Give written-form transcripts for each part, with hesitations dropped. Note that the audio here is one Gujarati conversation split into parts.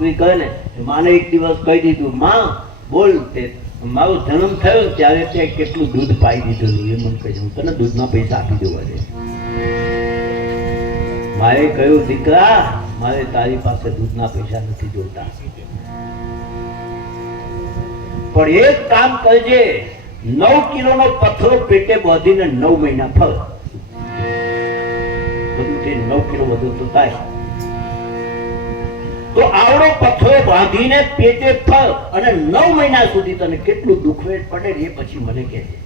તું કહે ને માને એક દિવસ કહી દીધું, માં બોલ તે મારો જન્મ થયો ત્યારે તે કેટલું દૂધ પાઈ દીધેલું એ મને કહી હું તને દૂધના પૈસા આપી દેવા દે. મારે કહ્યું દીકરા મારે તારી પાસે દૂધના પૈસા નથી જોતા, પણ એક કામ કરજે 9 કિલોનો પથ્થરો પેટે બાંધીને 9 મહિના ફળ. બધું તે 9 કિલો વધુ તો થાય તો આવડો પથ્થરો બાંધીને પેટે ફળ અને 9 મહિના સુધી તને કેટલું દુઃખ વેઠ પડે એ પછી મને કહેજે.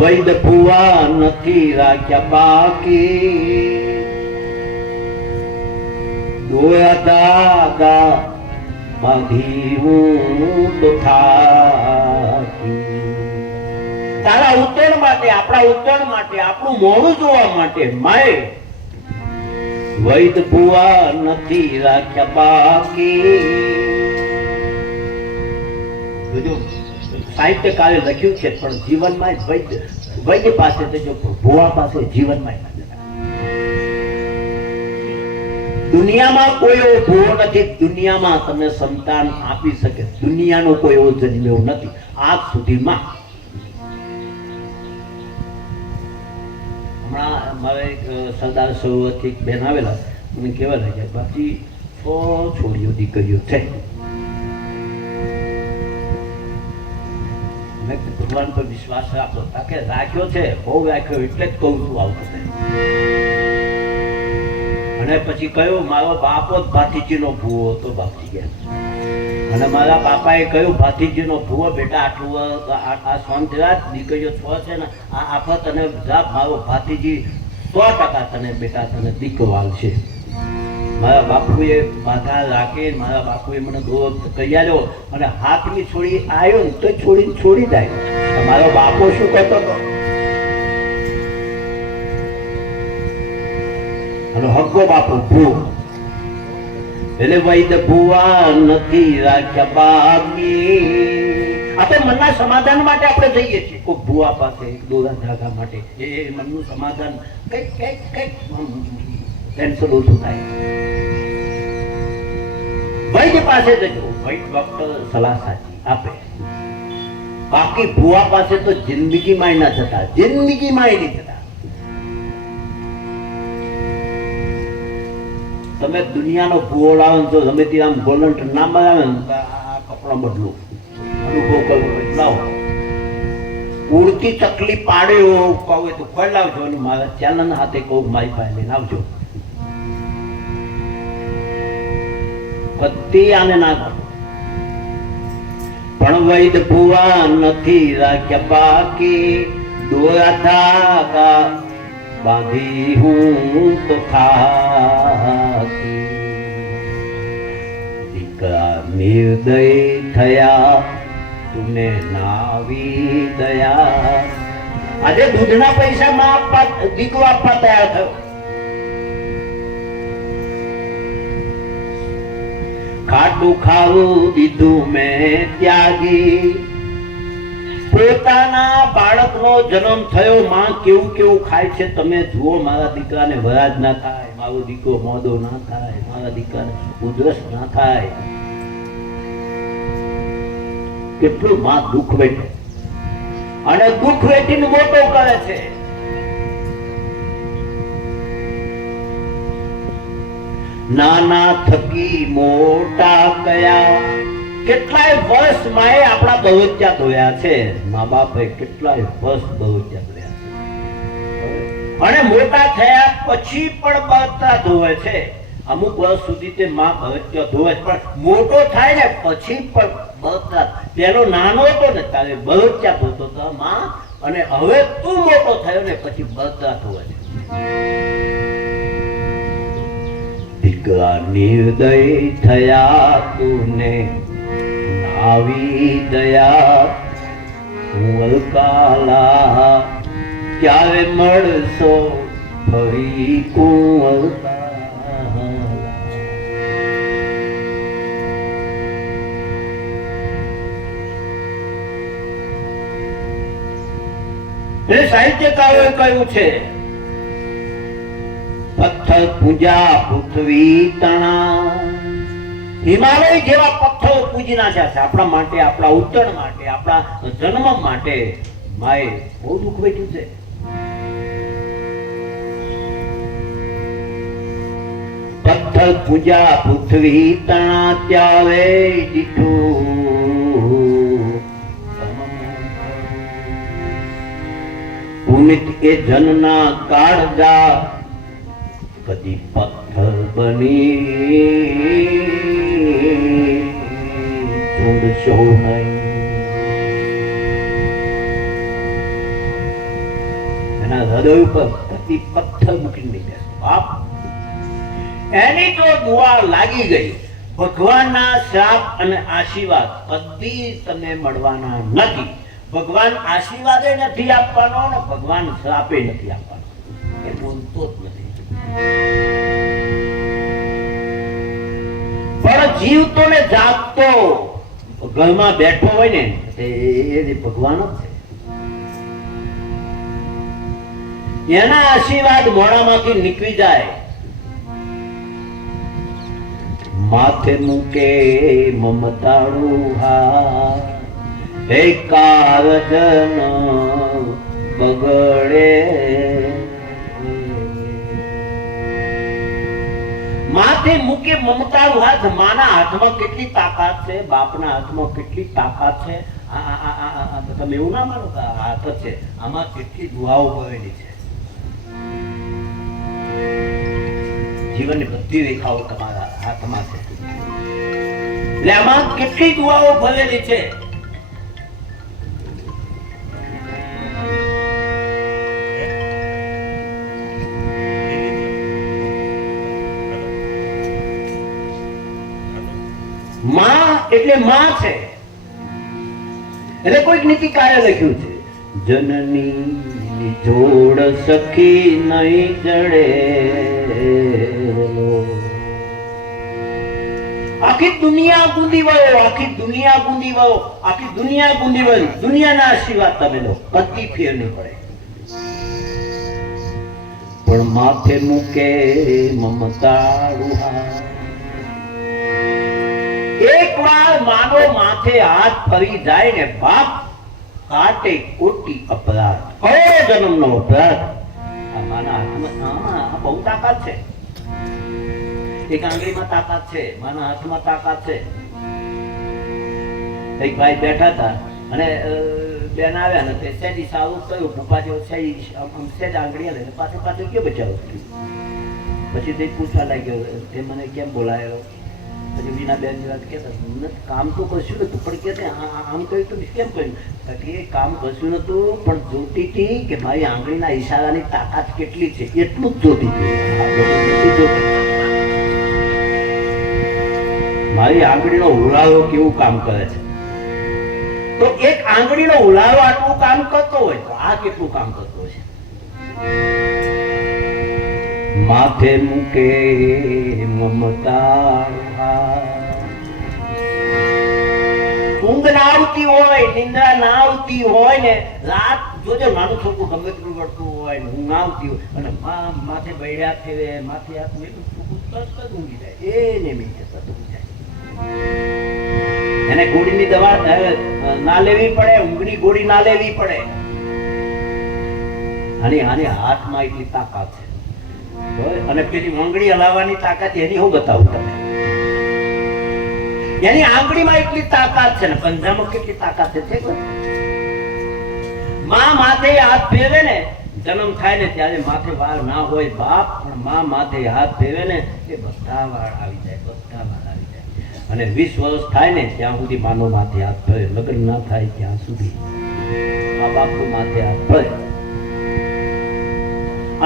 વૈદ ભુવા નથી રાખ્યા બાકી, દોયા દાદા બાંધી હું તો થાકી. તારા ઉત્તર માટે, આપણા ઉત્તર માટે, આપણું મોઢું જોવા માટે માએ વૈદ ભુવા નથી રાખ્યા બાકી. બધું સાહિત્યકારે લખ્યું છે પણ જીવનમાં વૈદ્ય પાસે જો ભુવા પાસે જીવનમાં દુનિયામાં કોઈ એવો ભુવો નથી દુનિયામાં તમને સંતાન આપી શકે. દુનિયાનો કોઈ એવો જન્મ્યો નથી આજ સુધીમાં. હમણાં મારે એક સરદાર સરોવરથી એક બેન આવેલા, મને કહેવા લાગ્યા બાકી 6 છોડીઓ દીકરીઓ છે. ભગવાન પર વિશ્વાસ રાખો, કે રાખ્યો છે, બહુ રાખ્યો એટલે જ કહું છું આવતું. અને પછી કહ્યું મારો બાપો જ ભાતીજીનો ભૂવો હતો, બાપજી ગયા. અને મારા બાપાએ કહ્યું ભાતીજીનો ભૂવો બેટા આટલું આ શાંતિરાજ દીકરીઓ 6 છે ને આ આફત અને જાપ મારો ભાતીજી 100% તને બેટા તને દીકરો આવશે. મારા બાપુએ બાધા રાખી, મારા બાપુએ મને દોર કહી આવ્યો અને હાથની છોડી આવ્યો ને તો છોડીને છોડી જાય. મારો બાપો શું કહેતો હતો? અને હગ્ગો બાપુ ભૂ એટલે વૈદ ભુવા નથી રાખ્યા બાકી. આપણે મનના સમાધાન માટે આપણે જઈએ છીએ કોઈ ભુવા પાસે, દોરા ધાગા માટે. એ મનનું સમાધાન કઈક ટેન્શન ઓછું થાય. વૈદ્ય પાસે જજો, વૈદ ડોક્ટર સલાહ સાચી આપે. બાકી ભુવા પાસે તો જિંદગીમાં ના જતા, જિંદગીમાં નહીં જતા. તમે દુનિયાનો ભૂવો લાવો તો ગમે તે આમ ગોલ્ડન ના બનાવે ને કપડા બદલું અનુભવ કરવો લાવો. ઉડતી ચકલી પાડે એવું કહું તો ખોઈ લાવજો અને મારા ચેનલ હાથે કહું મારી પાસે લઈને આવજો. બધી આને ના કરો. પણ વૈદ ભુવા નથી રાખ્યા બાકી, દોરા ધાગા બાંધી હું તો થાકી. દીકરા નિર્દય થયા તુને નાવી દયા. આજે દૂધના પૈસા માં આપવા દીકરો આપવા તૈયાર થયો. ખાટું ખાવું દીધું મેં ત્યાગી. પોતાના બાળકનો જન્મ થયો માં કેવું કેવું ખાય છે તમે જુઓ. મારા દીકરાને વરાજ ના થાય, મારો દીકરો મોદો ના થાય, મારા દીકરાને ઉધરસ ના થાય. કેટલું માં દુઃખ વેઠે અને દુઃખ વેઠીને મોટો કરે છે. નાના થકી મોટા કયા. કેટલાય વર્ષ માએ આપણા બહુચ્યા ધોયા છે. મા બાપે કેટલાય વર્ષ બહુચ્યા ધોયા છે અને મોટા થયા પછી પણ બહુચ્યા ધોવે છે. અમુક વર્ષ સુધી તે માં બહુચ્યા ધોવે પણ મોટો થાય ને પછી પણ બહુચ્યા. પેલો નાનો હતો ને ત્યારે બહુચ્યા ધોતો હતો માં, અને હવે તું મોટો થયો ને પછી બહુચ્યા ધોવે છે. દીકરા નિર્દય થયા તુને આવી દયા. કુંવરકાલા ક્યારે મળશો ફરી કુંવરકાલા. એ સાહિત્યકારોએ કહ્યું છે પથ્થર પૂજા પૃથ્વી તણા, હિમાલય જેવા પથ્થરો પૂજી નાખ્યા છે આપણા માટે, આપણા ઉત્તર માટે, આપણા જન્મ માટે. માએ બહુ દુઃખ વેઠ્યું છે. પથ્થર પૂજા પૃથ્વી તણા ત્યારે દીઠું, પુનિત એ જનના કાળજા કદી પથ્થર બની છોડશો નહીં. એના હૃદય ઉપર કદી પથ્થર મૂકીને નહીં બેસો બાપ. એની તો દુઆ લાગી ગઈ. ભગવાનના શ્રાપ અને આશીર્વાદ કદી તમને મળવાના નથી. ભગવાન આશીર્વાદ નથી આપવાનો અને ભગવાન શ્રાપે નથી આપવાનો. એ બોલતો જ નથી. પણ જીવતો ને જાગતો ઘરમાં બેઠો હોય ને એ ભગવાન જ છે. એના આશીર્વાદ મોઢામાંથી નીકળી જાય. માથે મૂકે મમતાળું હાથ, હે કારજન બગડે. માથે મૂકે મમતાળું હાથ. માના હાથમાં કેટલી તાકાત છે, બાપના હાથમાં કેટલી તાકાત છે. તમે એવું ના માનો કે હાથ છે, આમાં કેટલી દુઆઓ ભરેલી છે. જીવનની બધી રેખાઓ તમારા હાથમાં છે. એટલે આમાં કેટલી દુઆઓ ભરેલી છે. માં એટલે માં છે. એટલે કોઈક નીતિકારે લખ્યું છે, જનની જોડ સખી નહીં જડે. આખી દુનિયા ગુંદી વળો, આખી દુનિયા ગુંદી વળો, આખી દુનિયા ગુંદી વળી, દુનિયાના આશીર્વાદ તમે લો, કદી ફેર નહીં પડે. પણ માથે મૂકે મમતાળું હાથ. એક વાર માનો માથે હાથ ફરી જાય ને બાપ, કાટે કોટી અપરાધ, કરોડો જન્મનો અપરાધ. આ માના હાથમાં બહુ તાકાત છે. એક આંગળીમાં તાકાત છે, માના હાથમાં તાકાત છે. એક ભાઈ બેઠા હતા અને બેન આવ્યા ને તે સેજી સારું કર્યું, પાછો સેજ આંગળી લઈને પાછો પાછો કયો બચાવ. પછી તે પૂછવા લાગ્યો, તે મને કેમ બોલાયો? પછી વિના બેન વાત કહેતા, કામ તો કશું નતું પણ કે આમ કહ્યું તો કેમ કર્યું? એ કામ કશું નતું પણ જોતી હતી કે મારી આંગળીના ઈશારાની તાકાત કેટલી છે એટલું જ જોતી હતી. મારી આંગળીનો હુલારો કેવું કામ કરે છે. તો એક આંગળીનો હુલારો આટલું કામ કરતો હોય તો આ કેટલું કામ કરતો છે. માથે મૂકે મમતા. ઊંઘ ના આવતી હોય, નિંદ્રા ના આવતી હોય ને, રાત જોજો નાનું છોકરું ગમે તેટલું વળતું હોય, ઊંઘ ના આવતી હોય અને માથે બૈડા ફેરે, માથે હાથું એટલું છોકરું તરત જ ઊંઘી જાય. એને મીઠે તરત ઊંઘી જાય. એને ગોળીની દવા ના લેવી પડે, ઊંઘની ગોળી ના લેવી પડે. આની હાથમાં એટલી તાકાત છે. અને પેલી આંગળી હલાવવાની તાકાત એની હું બતાવું તમને. એની આંગળીમાં એટલી તાકાત છે ને પંજામાં કેટલી તાકાત છે. માં માથે હાથ ફેરવે ને, જન્મ થાય ને ત્યારે માથે વાળ ના હોય બાપ, પણ માં માથે હાથ ફેરવે ને એ બધા વાળ આવી જાય, બધા વાળ આવી જાય. અને 20 વર્ષ થાય ને ત્યાં સુધી માનો માથે હાથ ફેરે, લગ્ન ના થાય ત્યાં સુધી મા બાપનું માથે હાથ ફેરે.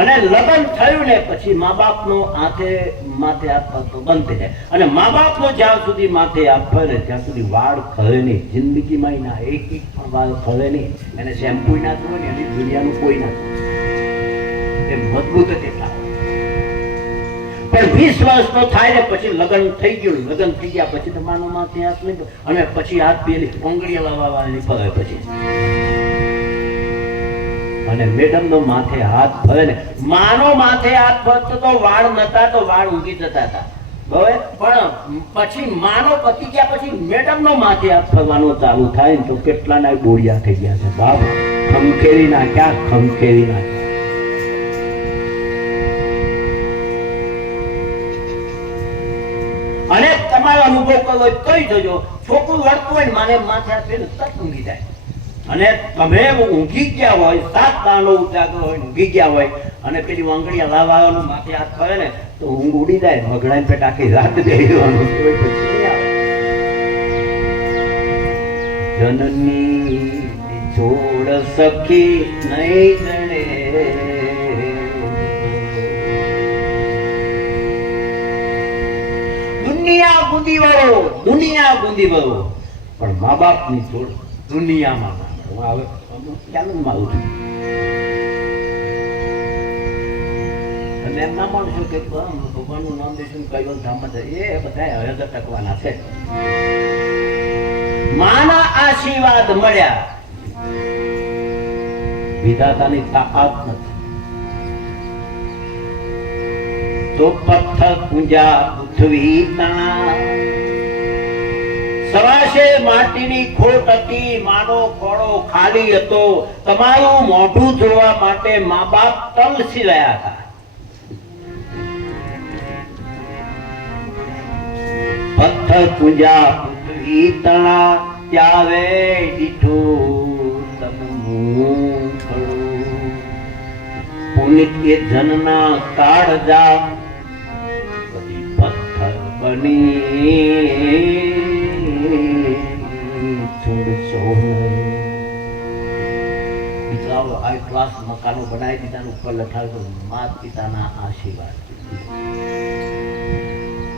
અને લગ્ન થયું ને પછી મા બાપનો માથે હાથ ફરતો બંધ થઈ જાય. અને મા બાપનો જ્યાં સુધી માથે હાથ ફરે ત્યાં સુધી વાળ ખરે નહીં. જિંદગીમાં ના એક પણ વાળ ખરે નહીં. એને શેમ્પુ ના થયો ને એની દુનિયાનું કોઈ ના થયું. એ મજબૂત કેટલા. પણ 20 વર્ષનો થાય ને પછી લગ્ન થઈ ગયું. લગ્ન થઈ ગયા પછી તમારો માથે હાથ નહીં, અને પછી હાથ પેલી આંગળી લાવવાની ફરે. પછી અને મેડમનો માથે હાથ ફરે ને, માનો માથે હાથ ફરતો તો વાળ નતા તો વાળ ઊંઘી જતા હતા. બરાબર? પણ પછી માનો પતી ગયા પછી મેડમનો માથે હાથ ફરવાનો ચાલુ થાય ને તો કેટલાના બોળિયા થઈ ગયા છે. બાપ ખમખેરી નાખ્યા, ખમખેરી નાખ્યા. અને તમારો અનુભવ કરવો હોય કઈ જજો, છોકરું વળતું હોય ને માને માથે હાથ ફેરવે તરત ઊંઘી જાય. અને તમે ઊંઘી ગયા હોય, 7 દાનો ઉજાગર હોય, ઊંઘી ગયા હોય અને પેલી વાંગડિયા લાવવાનું માથે હાથ ફરે ને તો ઊંઘ ઉડી જાય. મગડાને પેટ આખી રાત દેવાનું. જનની છોડ સખી નહીં ગણે, દુનિયા બુંદી વાળો, દુનિયા બુંદી વાળો, પણ મા બાપ ની છોડ દુનિયામાં ના. હું હવે ક્યાં મારું છું. તમે એમ ના માનશો કે ભગવાનનું નામ દઈશું કયું ધામ એ બધા હવે ટકવાના છે. માના આશીર્વાદ મળ્યા, વિધાતાની તાકાત નથી. તો પથ્થર પૂંજા પૃથ્વી તણા, સવાશે માટીની ખોટ હતી, માનો ખોળો ખાલી હતો. તમારું મોઢું જોવા માટે મા બાપ તલસી રહ્યા હતા. પથ્થર પૂંજા પૃથ્વી તણા, ત્યારે દીઠું તમનું ખડું. પુનિત એ જનના કાળજા બધી પથ્થર બની, છોડશો નહીં. બિચારો હાઈ ક્લાસ મકાનો બનાવી દીધા, ઉપર લખાવ્યું માતા પિતાના આશીર્વાદ.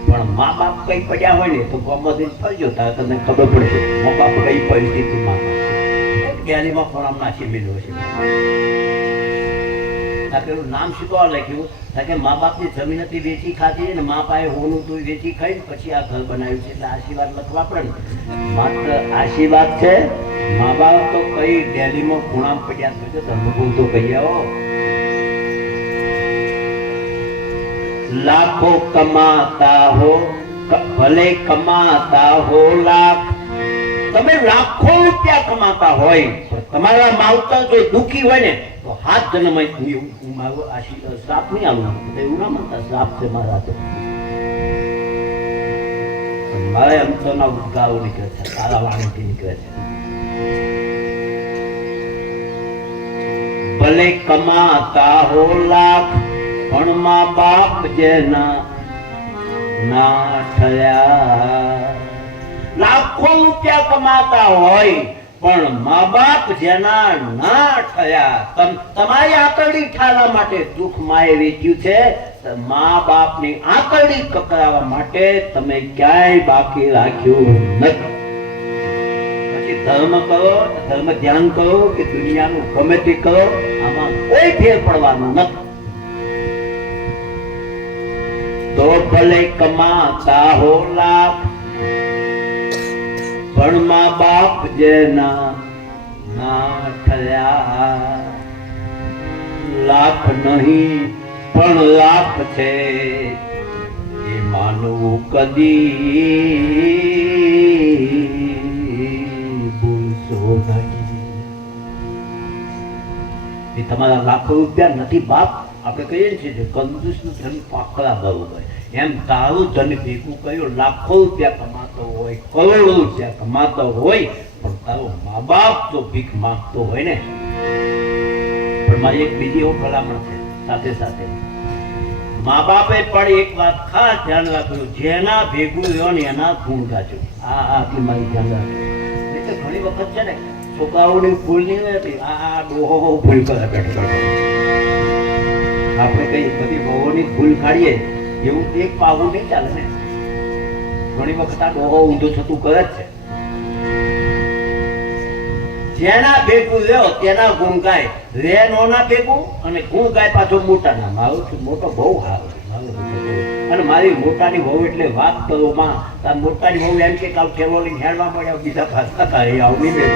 પણ મા બાપ કઈ પડ્યા હોય ને તો ગોમથી ફરજો તારે તમને ખબર પડશે મા બાપ કઈ પરિસ્થિતિમાં ગેરીમાં ખોરામ નાખી મેળવ્યો છે. પેલું નામ શું લખ્યું કે મા બાપની જમીન હતી વેચી ખાધી ને મા પાસે હોનું તું વેચી ખાઈ પછી આ ઘર બનાવ્યું છે. એટલે આશીર્વાદ લખવા પડે ને, માત્ર આશીર્વાદ છે. મા બાપ તો કઈ ડેલીમાં ખૂણામ પડ્યા છે. અનુભવ તો કહી આવો. લાખો કમાતા હો, ભલે કમાતા હો લાખ, તમે લાખો રૂપિયા કમાતા હોય તમારા માવતર જો દુખી હોય ને તો હાથ જન્મ મારો આશીર્વાદ શ્રાપ નહીં આવું એવું ના માનતા. શ્રાપ છે મારા તો મારે અંતરના ઉદ્ગારો નીકળે છે, સારા વાણીથી નીકળે છે. ભલે કમાતા હો લાખ, પણ મા બાપ જેના ના થયા. લાખો રૂપિયા કમાતા હોય પણ મા બાપ જેના ના થયા. તમારી આંતરડી ઠાલવા માટે દુઃખ માએ વેચ્યું છે. મા બાપની આંતરડી કકરાવવા માટે તમે ક્યાંય બાકી રાખ્યું નથી. પછી ધર્મ કરો, ધર્મ ધ્યાન કરો કે દુનિયાનું ગમે તે કરો, આમાં કોઈ ફેર પડવાનું નથી. તો ભલે કમાતા હો લાખ, પણ મા બાપ જેના ના થયા. લાખ નહીં પણ લાખ છે એ માનવું કદી ભૂલશો નહીં. એ તમારા લાખો રૂપિયા નથી બાપ. આપણે કહીએ છીએ કંજૂસનું ધન પાકડા બરોબર, એમ તારું ધન ભેગું કર્યું લાખો રૂપિયા કમાતો હોય, કરોડો રૂપિયા કમાતો હોય, પણ તારો મા બાપ તો ભીખ માંગતો હોય ને. પણ મારી એક બીજી એવો ભલામણ છે સાથે સાથે, મા બાપે પણ એક વાત ખાસ ધ્યાન રાખ્યું, જેના ભેગું રહ્યો ને એના ગુણ ગાજો. આટલી મારી ધ્યાન રાખજો. એટલે ઘણી વખત છે ને છોકરાઓની ભૂલ નહીં હોય, આ ડોહો ભૂલ કરે બેઠો બેઠો. આપણે કઈ બધી બહુની ભૂલ કાઢીએ એવું એક પાવું નહીં ચાલે ને. ઘણી વખત આ ડોહો ઊંધો થતું કરે જ છે. જેના ભેગું રહ્યો તેના ગુણ ગાય, રે નોના ભેગું અને ગુણ ગાય પાછો મોટાના. મારું મોટો બહુ સારો, અને મારી મોટાની બહુ એટલે વાત કરો માં, મોટાની બહુ એમ કે કાલ ઠેલો લઈને હેડવા મળ્યા બીજા પાછા હતા એ આવું નહીં.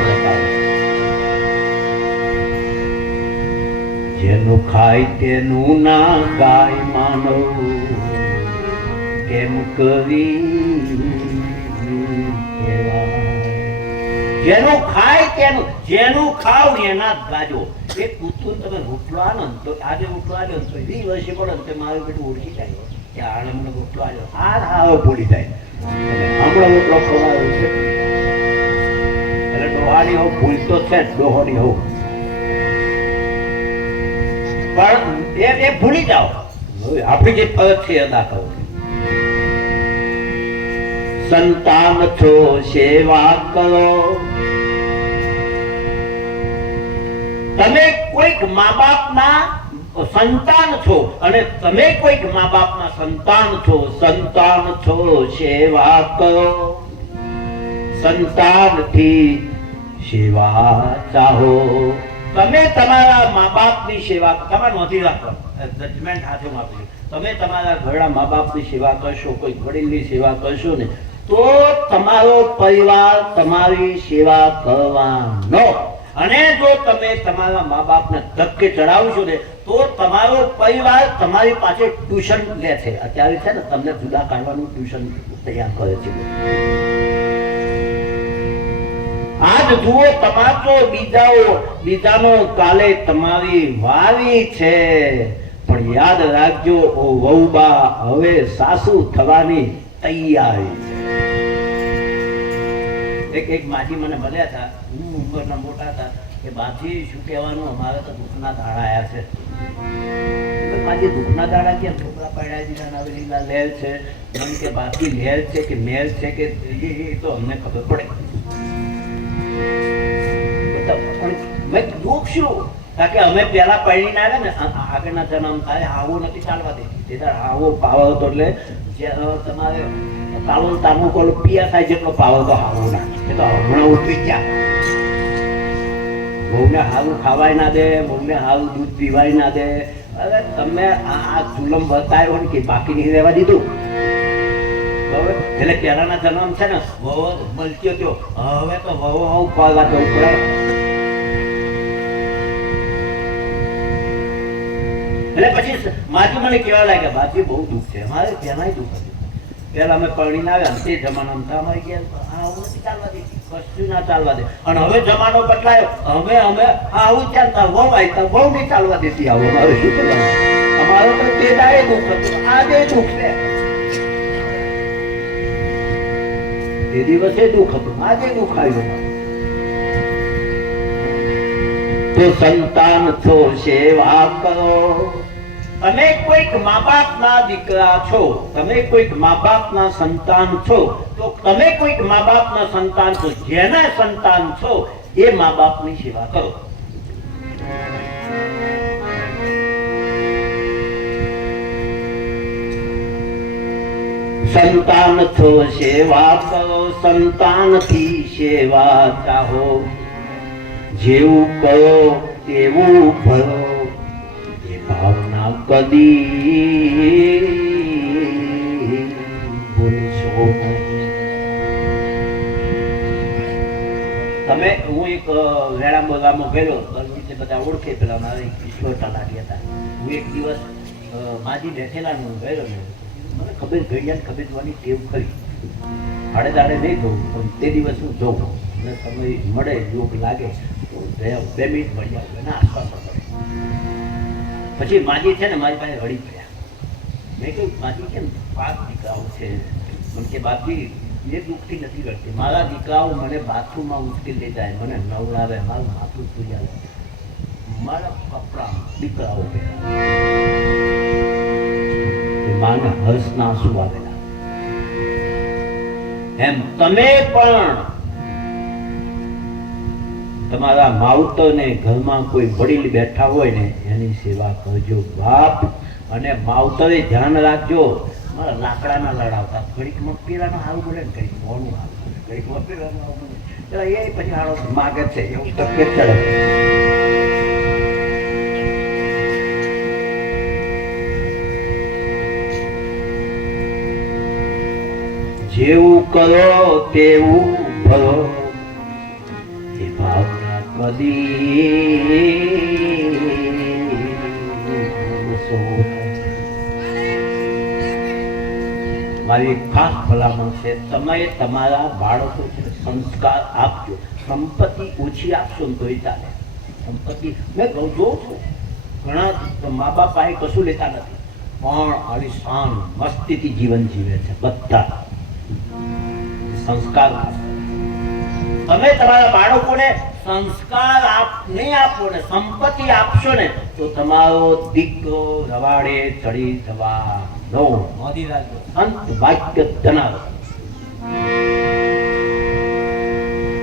જેનું ખાય તેનું ના ગાય માનવ કેમ કરી જેનું ખાય તેનું જેનું ખાવ એના જ ગાજો. એ કૂતરું તમે રોટલો આનો ને તો આજે રોટલો આવ્યો ને તો 20 વર્ષે પડે ને તો મારું બેટું ઓળખી જાય કે આને મને રોટલો આવ્યો આ હાવ ભૂલી જાય. હમણાં રોટલો ખવાયો છે એટલે ડોહાની હોવ ભૂલ તો છે જ ડોહોની હોવ પણ એ ભૂલી જાઓ. આપણી જે ફરજ છે અદા કરો. સંતાન છો સેવા કરો. તમે કોઈક મા બાપના સંતાન છો અને તમે કોઈક મા બાપના સંતાન છો. સંતાન છો સેવા કરો. સંતાનથી સેવા ચાહો. તમે તમારા મા બાપની સેવા તમારે નોંધી રાખો. જજમેન્ટ હાથમાં આપજો. તમે તમારા ઘરના મા બાપની સેવા કરશો, કોઈ વડીલની સેવા કરશો ને તો તમારો પરિવાર તમારી સેવા કરવાનો. અને જો તમે તમારા મા બાપને ધક્કે ચડાવશો ને તો તમારો પરિવાર તમારી પાસે ટ્યુશન લે છે. અત્યારે છે ને તમને જુદા કાઢવાનું ટ્યુશન તૈયાર કરે છે. આજ જુઓ તમારો બીજાનો કાલે તમારી વારી છે. પણ યાદ રાખજો ઓ વહુબા હવે સાસુ થવાની તૈયારી છે. એક માજી મને મળ્યા હતા, હું ઉંમરના મોટા હતા કે બાજી શું કહેવાનું અમારે તો દુઃખના દાડા આવ્યા છે. માજી દુઃખના દાડા કેમ છોકરા પડ્યા દીધા આવી લીલા લેર છે મને કે બાકી લેર છે કે મેર છે કે એ તો અમને ખબર પડે. મેં દુઃખ શું કારણ કે અમે પેલા પૈણી ના આવ્યા ને આગળના જન્મ થાય આવો નથી ચાલવા દે. આવો પાવર હતો એટલે તમારે તાલું તાલું કોલો પિયા થાય જેટલો પાવર તો આવો ના એ તો હમણાં ઉતરી ગયા. બહુને સારું ખાવાય ના દે, બહુને સારું દૂધ પીવાય ના દે. અરે તમે આ જુલમ બતાવ્યો ને કે બાકી નહીં રહેવા દીધું. બરાબર એટલે પહેલાના જન્મ છે ને વહુ મળતી હતો. હવે તો વહુ આવું પાવા જવું પડે. એટલે પછી માજી મને કેવા લાગ્યા બાજી બહુ દુઃખ છે. અમારે પહેલાય દુઃખ હતું. પેલા અમે પરણીને આવ્યા તે જમાનામાં અમારી ગયા આવું નથી ચાલવા દે, કશું ના ચાલવા દે. અને હવે જમાનો બદલાયો. અમે આવું ચાલતા બહુ આવતા બહુ નહીં ચાલવા દેતી. આવું અમારે શું કરવાનું? અમારો તો તે દાડે દુઃખ હતું, આજે દુઃખ છે. તે દિવસે દુઃખ હતું, આજે દુઃખ આવ્યું. તો સંતાન છો સેવા કરો. તમે કોઈક મા બાપના દીકરા છો, તમે કોઈક મા બાપના સંતાન છો તો તમે કોઈક મા બાપના સંતાન છો. જેના સંતાન છો એ મા બાપની સેવા કરો. સંતાન છો સેવા કરો. સંતાનથી સેવા ચાહો. જેવું કરો તેવું ભરો. એ ભાવના કદી ભૂલશો નહીં. તમે હું એક વેળા બોલામાં ગયેલો વિશે બધા ઓળખે પેલા મારે ઈશ્વર તલાટી હતા. હું એક દિવસ માજી બેઠેલા હું ગયેલો ને મને ખબર ઘડિયાળ ખબર જોવાની ટેવ ખરી. આડે દાડે નહીં જોઉં પણ તે દિવસ હું જોઉં અને સમય મળે યોગ લાગે તો 2 મિનિટ મળી આવે એના આસપાસ પડે. પછી માજી છે ને મારી પાસે હળી પડ્યા. મેં કહ્યું માજી કેમ 5 દીકરાઓ છે? મને કે બાપજી એ દુઃખથી નથી કરતી. મારા દીકરાઓ મને બાથરૂમમાં ઉચકી લઈ જાય, મને નવડાવે, મારું માથું સુઈ આવે, મારા કપડા દીકરાઓ પહેરા. માના હર્ષના આંસુ આવેલા. એમ તમે પણ તમારા માવતરને ઘરમાં કોઈ વડીલ બેઠા હોય ને એની સેવા કરજો બાપ. અને માવતરે ધ્યાન રાખજો મારા લાકડાના લડાવતા. ઘડીકમાં પેલાનો સારું બોલે ને ઘડીક મોડું સારું બોલે, ઘડીકમાં પેલાનો સારું બોલે એ પછી સારો માગે છે એવું તકલીફ ચડે. જેવું કરો તેવું ભરો. એ ભાવના કદી તો મારી ખાસ ભલામણ છે, તમે તમારા બાળકો સંસ્કાર આપજો. સંપત્તિ ઓછી આપશો ને તોય ચાલે. સંપત્તિ મેં જોઉં છું, ઘણા મા બાપ પાસે કશું લેતા નથી, પણ આલિશાન મસ્તીથી જીવન જીવે છે બધા. સંસ્કાર તમે તમારા બાળકોને સંસ્કાર નહીં આપો ને સંપત્તિ આપશો ને તો તમારો દીકરો રવાડે ચડી જવાનો અંત વાક્ય ધનારો.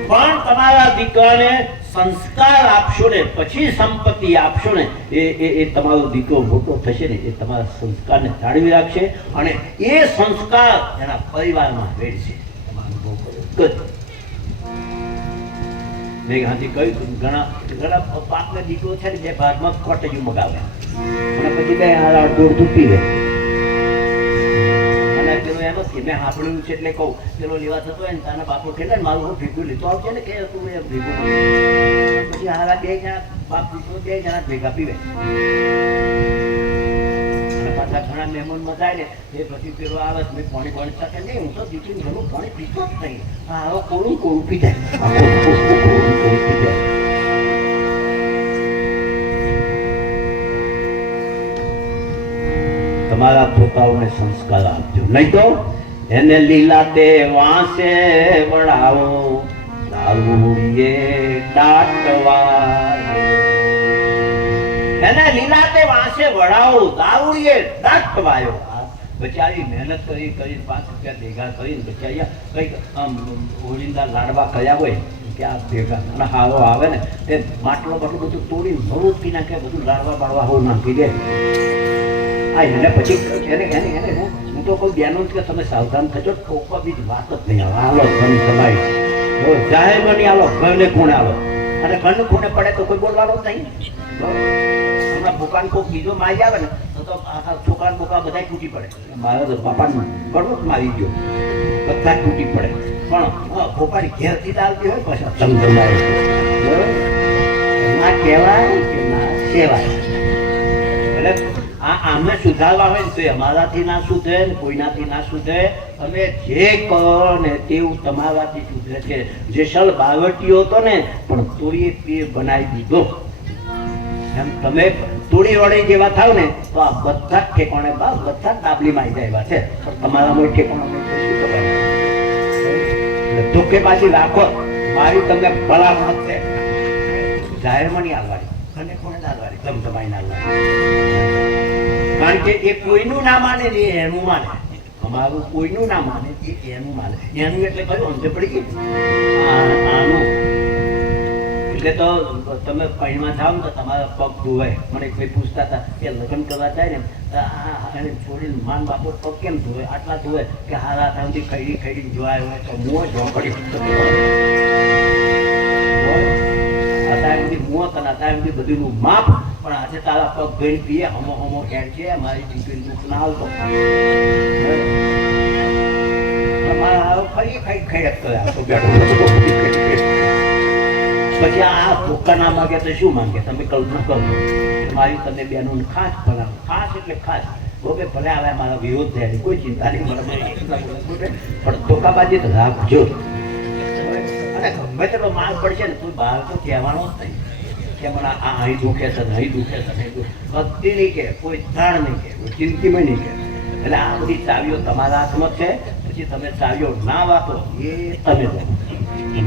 પણ તમારા દીકરાને સંસ્કાર આપશો ને પછી સંપત્તિ આપશો ને એ તમારો દીકરો મોટો થશે ને એ તમારા સંસ્કારને જાળવી રાખશે અને એ સંસ્કાર એના પરિવારમાં વેડશે. મેં હાથી કહ્યું ઘણા પાકના દીકરો છે ને બે ભાગમાં કોટેજ મગાવે અને પછી બે અડધું પીવે. અને પેલો એમ જ મેં સાંભળ્યું છે એટલે કહું, પેલો લેવા થતો હોય ને તારા બાપો ખેલે ને મારું ભેગું લીધું આવશે ને કે તું એ ભેગું પછી હારા બે જણા બાપ દીકરો બે જણા ભેગા પીવે. પાછા ઘણા મહેમાનમાં જાય ને એ પછી પેલો આવે મેં પાણી પાણી સાથે નહીં, હું તો દીકરી ઘણું પાણી પીતો જ નહીં. હા હવે કોરું કોરું પી જાય. તમારા પોતાઓને સંસ્કાર આપજો, નહીં તો એને લીલા તે વાંસે વળાવો દારૂડીએ દાટવા. એને લીલા તે વાંસે વળાવો દારૂડીએ દાટવાયો. બચારી મહેનત કરી 5 રૂપિયા ભેગા કરીને બચારી કઈક ઓળીંદા લાડવા કયા હોય કે આ ભેગા અને હારો આવે ને તે માટલો બાટલું બધું તોડીને ભરું પી નાખે, બધું લાડવા બાળવા હોવું નાખી દે. એને પછી હું તો કોઈ બેનો કે તમે સાવધાન થજો, ટોકવા બીજી વાત જ નહીં આવે. હાલો ઘન સમાય જાહેર બની આલો ઘરને ખૂણે આલો અને ઘરને ખૂણે પડે તો કોઈ બોલવાનો જ નહીં. હમણાં ભૂકાન કોક બીજો મારી આવે ને તો આખા છોકરા બોકા બધા તૂટી પડે. મારા તો બાપાને બરોબર મારી ગયો બધા તૂટી પડે, પણ ભોપાની ઘેરથી ચાલતી હોય પછી ચમચમાય ના કહેવાય કે ના સેવાય. એટલે આમને સુધારવા હોય ને તો અમારાથી ના સુધરે ને કોઈનાથી ના સુધરે. તમે જે કરો ને તેવું તમારાથી સુધરે છે. જેસલ બાવટીયો હતો ને પણ તોડીએ પીર બનાવી દીધો. એમ તમે તોડી વળી જેવા થાવ ને તો આ બધા જ ઠેકાણે બધા જ ડાબલીમાં આવી જાય એવા છે. તમારામાં ઠેકાણો ધોકે પાછી રાખો. મારી તમને ભલામણ છે, જાહેરમાં નહીં આવવાની, અને કોને આવવાની ધમધમાઈ ના આવવાની. કારણ કે એ કોઈનું ના માને ને એનું માને. અમારું કોઈનું ના માને એ એનું માને. એનું એટલે કયું સમજ પડી ગઈ આનું. એટલે તો તમે પૈણમાં જાઓ ને તો તમારા પગ ધોવાય. મને કોઈ પૂછતા હતા કે લગ્ન કરવા જાય ને એને છોડીને માન બાપો પગ કેમ ધોવે, આટલા ધોવે કે હારા થાવથી ખૈડી ખૈડી જોવાય હોય તો મું ઝોંપડી અત્યારે બધી મું અને અત્યારે બધી બધું માપ. પણ આજે તારા પગ ધોઈને પીએ હમો હમો હેડ છે મારી દીકરી દુઃખ ના આવતો તમારા ફરી કઈ ખૈડક કરે તો બેઠો. પછી આ ભૂકા ના માંગે તો શું માંગે તમે કલ્પના કરો. મારી તમે બેનોને ખાસ ભલાવો, ખાસ એટલે ખાસ. ભલે આવે મારા વિરોધ થયા કોઈ ચિંતા નહીં, પણ ધોકાબાજી તો રાખજો. અને ગમે તેટલો માલ પડશે ને તું બહાર તો કહેવાનો જ નહીં કે મને આ અહીં દુખે છે અહીં દુખે છે બધી નહીં કે, કોઈ જાણ નહીં કે, કોઈ ચિંતીમાં નહીં કે. એટલે આ બધી ચાવીઓ તમારા હાથમાં છે. પછી તમે ચાવીઓ ના વાપરો એ તમે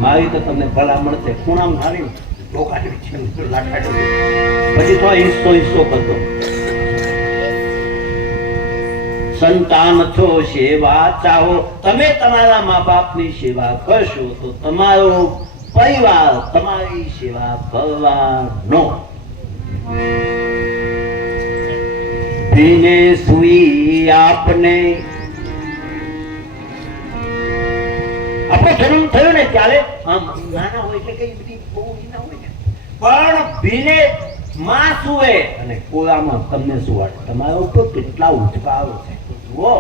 મારી તો તમને ભલામણ છે. ખૂણામાં મારી ડોકાટી છે લાઠાડી પછી તો હિસ્સો કરતો. સંતાન છો સેવા ચાહો. તમે તમારા મા બાપની સેવા કરશો તો તમારો પરિવાર તમારી સેવા કરવાનો. ભીને સુઈ આપને આપણો જન્મ થયો ને ત્યારે નાના હોય એટલે કઈ બધી બહુ ના હોય, પણ ભીને માં સુવે અને કોરામાં તમને સુવાડે. તમારા ઉપર કેટલા ઉચકારો છે જુઓ.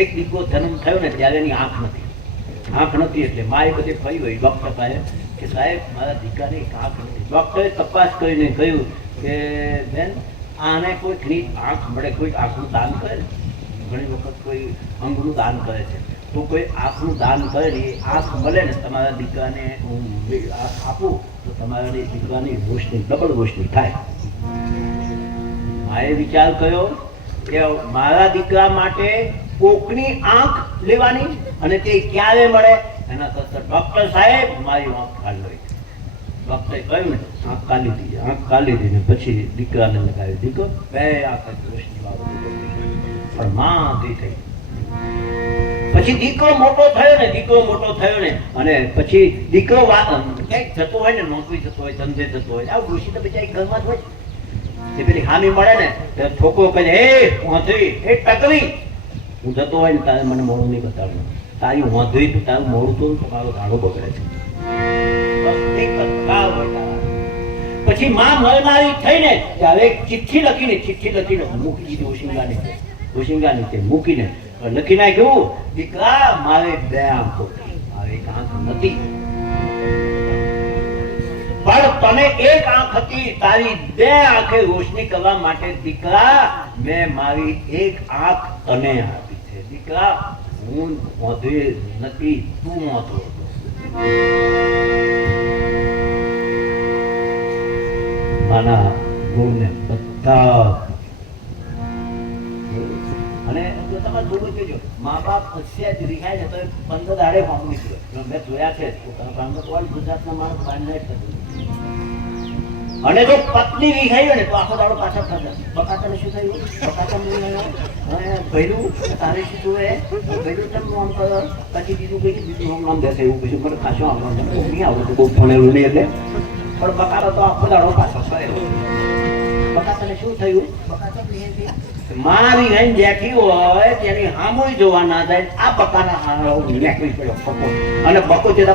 એક દીકરો જન્મ થયો ને ત્યારે એની આંખ નથી એટલે માએ બધે ફરી હોય ડોક્ટર પાસે કે સાહેબ મારા દીકરાની આંખ નથી. ડોક્ટરે તપાસ કરીને કહ્યું કે બેન આને કોઈ ઘણી આંખ મળે, કોઈ આંખનું દાન કરે ને, ઘણી વખત કોઈ અંગનું દાન કરે છે, તો કોઈ આંખનું દાન કરે ને એ આંખ મળે ને તમારા દીકરાને હું આંખ આપું તો તમારા દીકરાની રોશની ડબલ રોશની થાય. માએ વિચાર કર્યો કે મારા દીકરા માટે કોકની આંખ લેવાની અને તે ક્યારે મળે એના કરતા ડોક્ટર સાહેબ મારી આંખ કાઢી. ડોક્ટરે કહ્યું ને આંખ કાઢી દીધી, આંખ કાઢી દીધી ને પછી દીકરાને લગાવી દીકરો બે આંખ રોશની વાળો પણ માં થઈ થઈ. પછી દીકરો મોટો થયો ને અને પછી દીકરો ક્યાંક જતો હોય ને, નોકરી જતો હોય, ધંધે જતો હોય, આ ડોશી તો બિચારી ઘરમાં જ હોય. એ પેલી હામી મળે ને છોકરો કહે હે વાંધરી હે ટકરી, હું જતો હોય ને તારે મને મોડું નહીં બતાવવું, તારી વાંધરી તારું મોડું તો તમારો ધાડો બગડે છે. પછી માં મળનારી થઈને ત્યારે ચિઠ્ઠી લખીને મૂકી દીધી ઓશિંગા નીચે મૂકીને લખી નાખ્યું, દીકરા મારે બે આંખો, મારે એક આંખ નથી, પણ તને એક આંખ હતી, તારી બે આંખે રોશની કરવા માટે દીકરા મેં મારી એક આંખ તને આપી છે. દીકરા હું વાંધો નથી, તું વાંધો હતો. માના ગુણને બધા અને તમારે થોડું કહેજો, મા બાપ હોશિયાર જ રીખાય ને તો 15 દાડે ફોર્મ નીકળ્યો. મેં જોયા છે ગુજરાતના માણસ અને જો પત્ની રીખાઈ ને તો આખો દાડો પાછા ફરતા. બકાતાને શું થયું? બકાતા ભર્યું તારે શું જોવે ભર્યું તમે આમ કરો, પછી બીજું નામ દેશે એવું પછી મને ખાસો આવડતું નહીં, આવડતું બહુ ભણેલું નહીં એટલે, પણ બકાતો તો આખો દાડો પાછો ફરેલો. બકાતાને શું થયું? મારી ગઈ બેઠી હોય તેની હામુય જોવા ના જાય, આ બકાના નીકળી પડ્યો બકો અને બકો જતા